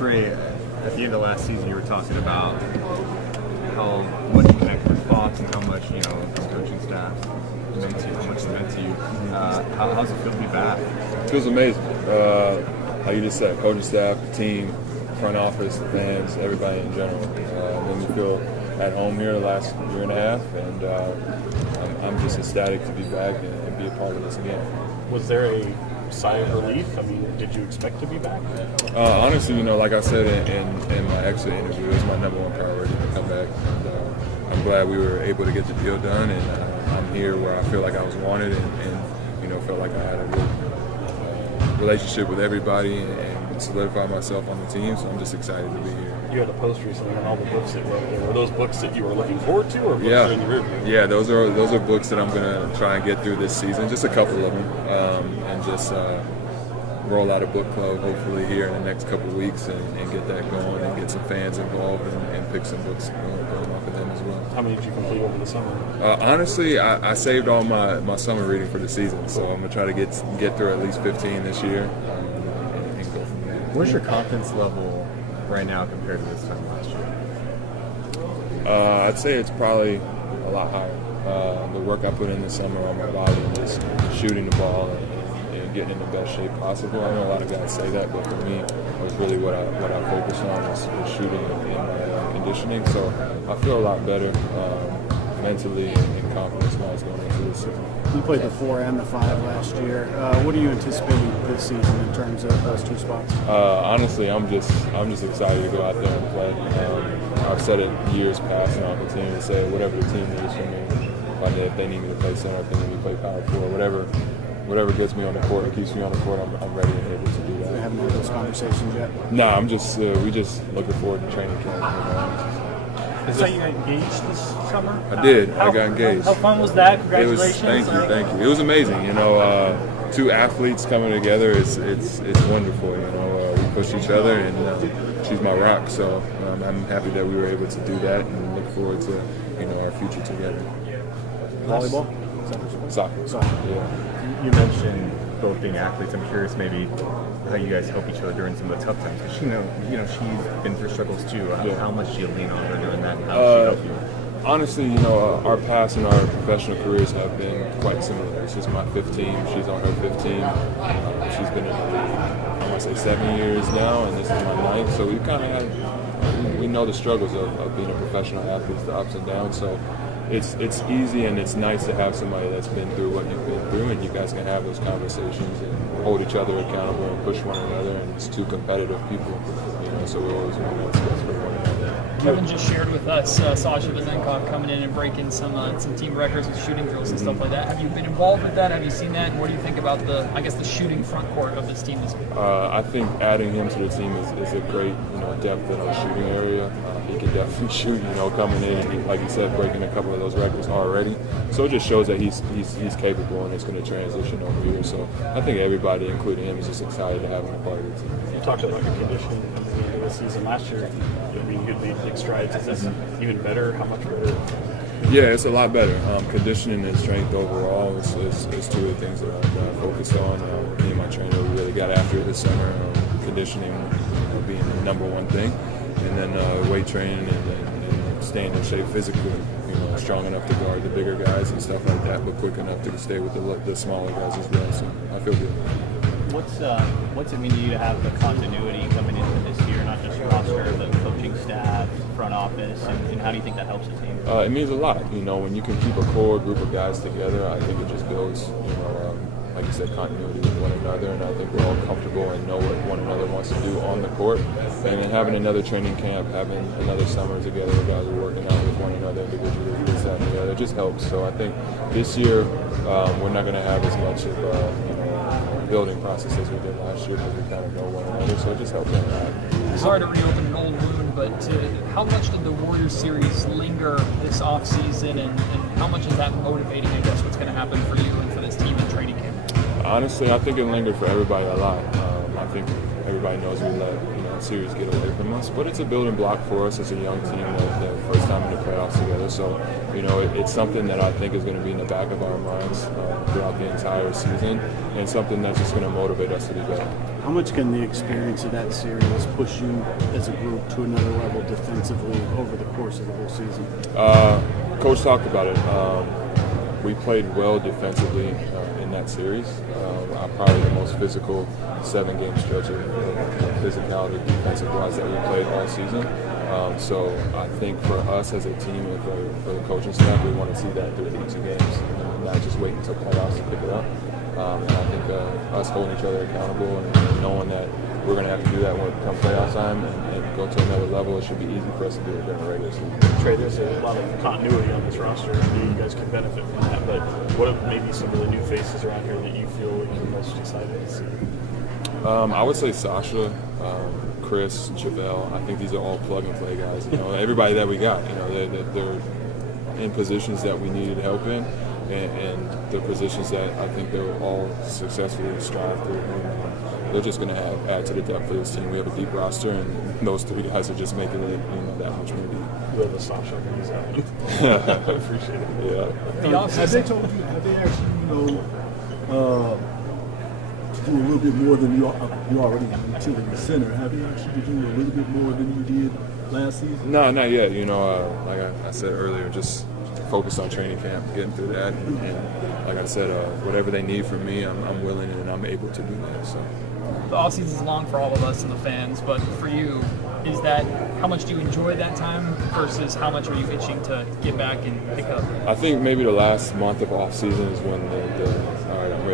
Trey, at the end of last season, you were talking about how much you connected with Fox and how much, this coaching staff meant to you, how much it meant to you. How's it feel to be back? It feels amazing. Like you just said, coaching staff, team, front office, fans, everybody in general. Made me feel at home here the last year and a half, and I'm just ecstatic to be back and be a part of this again. Was there a sigh of relief? I mean, did you expect to be back? Honestly, like I said in my exit interview, it was my number one priority to come back. And, I'm glad we were able to get the deal done, and I'm here where I feel like I was wanted and felt like I had a good relationship with everybody and solidified myself on the team, so I'm just excited to be here. You had a post recently on all the books that were there. Were those books that you were looking forward to, or books that are in your rearview? Yeah, those are books that I'm going to try and get through this season, just a couple of them, and just roll out a book club hopefully here in the next couple of weeks and get that going and get some fans involved and pick some books going off of them as well. How many did you complete over the summer? Honestly, I saved all my summer reading for the season, so I'm going to try to get through at least 15 this year and go from there. Where's your confidence level right now compared to this time last year? I'd say it's probably a lot higher. The work I put in the summer on my body and just shooting the ball and getting in the best shape possible. I know a lot of guys say that, but for me, it was really what I focused on is shooting and my conditioning. So I feel a lot better mentally and confidence-wise going into this season. You played the 4 and the 5 last year. What are you anticipating this season in terms of those two spots? Honestly, I'm just excited to go out there and play. I've said it years past, and I'll continue to say it, whatever the team needs from me. Like if they need me to play center, if they need me to play power forward, whatever gets me on the court and keeps me on the court, I'm ready and able to do that. We haven't had those conversations yet. No, I'm just we just looking forward to training camp. So you got engaged this summer? I did. I got engaged. How fun was that? Congratulations. Thank you. It was amazing. Two athletes coming together. It's wonderful. We push each other, and she's my rock. So I'm happy that we were able to do that, and look forward to our future together. Volleyball? Soccer. You mentioned both being athletes. I'm curious maybe how you guys help each other during some of the tough times. Because she's been through struggles too. How much do you lean on her during that? And how does she help you? Honestly, our past and our professional careers have been quite similar. This is my 15th team. She's on her 15th. She's been in the league, I want to say 7 years now, and this is my 9th. So we've kind of had, we know the struggles of being a professional athlete, the ups and downs. So it's easy and it's nice to have somebody that's been through what you've been through, and you guys can have those conversations and hold each other accountable and push one another. And it's two competitive people, so we always want what's best for one another. Kevin just shared with us Sasha Vezenkov coming in and breaking some team records with shooting drills and stuff like that. Have you been involved with that? Have you seen that? And what do you think about the shooting front court of this team this year? I think adding him to the team is a great depth in our shooting area. He can definitely shoot, coming in, and like you said, breaking a couple of those records already. So it just shows that he's capable and it's going to transition over here. So I think everybody, including him, is just excited to have him a part of the team. You talked about your conditioning at the end of the season last year. You had made big strides. Is this even better? How much better? Yeah, it's a lot better. Conditioning and strength overall is two of the things that I focus on. Me and my trainer, we really got after it this summer. Conditioning being the number one thing, and then weight training and staying in shape physically. Strong enough to guard the bigger guys and stuff like that, but quick enough to stay with the smaller guys as well. So I feel good. What's it mean to you to have the continuity coming into this year, not just roster, but coaching staff, front office, and how do you think that helps the team? It means a lot. When you can keep a core group of guys together, I think it just builds, like you said, continuity with one another, and I think we're all comfortable and know what one another wants to do on the court. And then having another training camp, having another summer together, the guys are working out with one another individually, this, that, and the other, it just helps. So I think this year we're not going to have as much of building process as we did last year because we kind of know one another, so it just helps them out. Sorry to reopen an old wound, but how much did the Warriors series linger this offseason, and how much is that motivating, I guess, what's going to happen for you and for this team in training camp? Honestly, I think it lingered for everybody a lot. I think everybody knows we let series get away from us, but it's a building block for us as a young team, the first time in the playoffs together. So, it's something that I think is going to be in the back of our minds throughout the entire season, and something that's just going to motivate us to be better. How much can the experience of that series push you as a group to another level defensively over the course of the whole season? Coach talked about it. We played well defensively in that series. Probably the most physical 7-game stretch of physicality defensive-wise that we played all season. So I think for us as a team and for the coaching staff, we want to see that through 82 games and not just wait until playoffs to pick it up. And I think us holding each other accountable and knowing that we're going to have to do that when it comes playoff time and go to another level, it should be easy for us to do it during the regular season. Trey, there's a lot of continuity on this roster. You guys can benefit from that. But what are maybe some of the new faces around here that you feel like you're most excited to see? I would say Sasha, Chris, JaVale. I think these are all plug-and-play guys. You know, everybody that we got. You know, they're in positions that we needed help in, and the positions that I think they'll all successfully strive through. They're just going to add to the depth of this team. We have a deep roster, and those 3 guys are just making it that much more deep. You have the Sasha things I appreciate it. Yeah. Have they told you? Have they actually, do a little bit more than you already utility center? Have you actually been doing a little bit more than you did last season? No, not yet. You know, like I said earlier, just focus on training camp, getting through that, and like I said, whatever they need from me, I'm willing and I'm able to do that. So. The offseason is long for all of us and the fans, but for you, is that how much do you enjoy that time versus how much are you itching to get back and pick up? I think maybe the last month of off season is when all right, I'm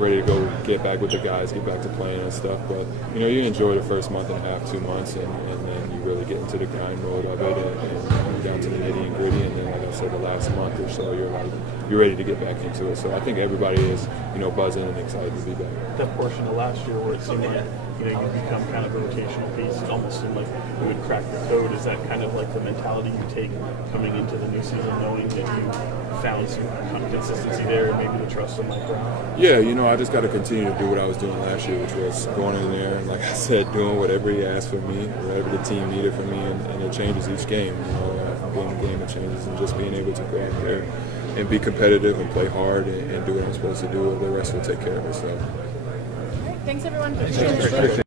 ready to go get back with the guys, get back to playing and stuff. But you know, you enjoy the first month and a half, 2 months, and then you really get into the grind mode of it and down to the nitty and gritty. And then, like I said, the last month or so, you're ready to get back into it. So I think everybody is, you know, buzzing and excited to be back. That portion of last year where it seemed like you become kind of a rotational piece. It almost seemed like you would crack the code. Is that kind of like the mentality you take coming into the new season, knowing that you found some consistency there and maybe the trust in Mike Brown? Yeah, you know, I just got to continue to do what I was doing last year, which was going in there and, like I said, doing whatever he asked for me, whatever the team needed from me, and it changes each game. You know, game to game it changes, and just being able to go out there and be competitive and play hard and do what I'm supposed to do, the rest will take care of itself. Thanks, everyone.